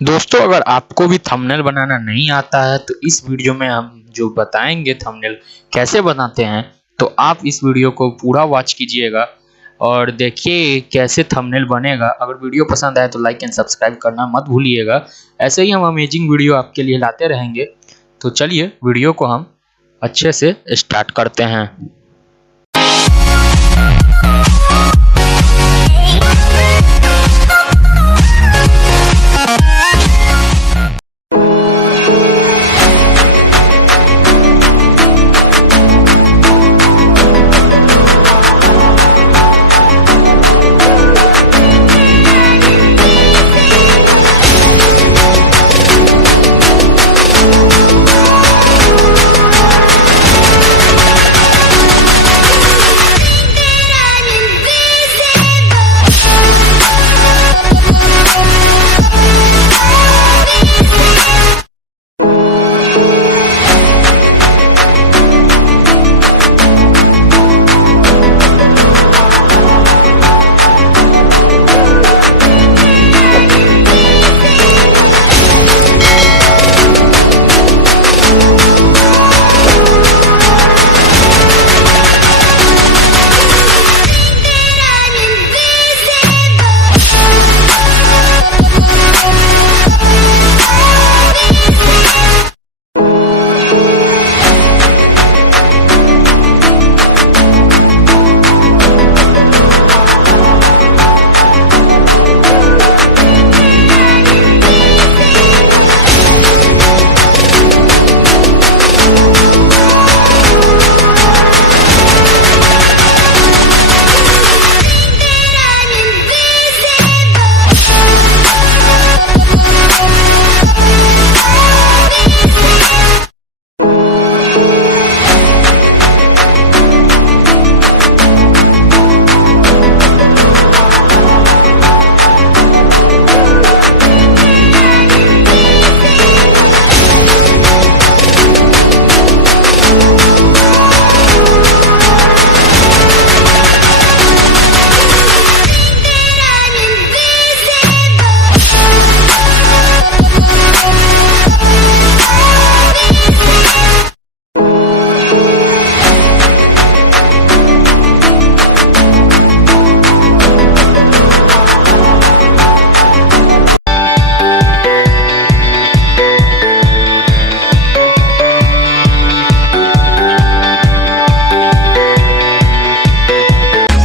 दोस्तों, अगर आपको भी थंबनेल बनाना नहीं आता है तो इस वीडियो में हम जो बताएंगे थंबनेल कैसे बनाते हैं, तो आप इस वीडियो को पूरा वॉच कीजिएगा और देखिए कैसे थंबनेल बनेगा। अगर वीडियो पसंद आए तो लाइक एंड सब्सक्राइब करना मत भूलिएगा। ऐसे ही हम अमेजिंग वीडियो आपके लिए लाते रहेंगे। तो चलिए वीडियो को हम अच्छे से स्टार्ट करते हैं।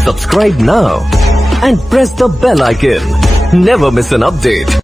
Subscribe now and press the bell icon. Never miss an update.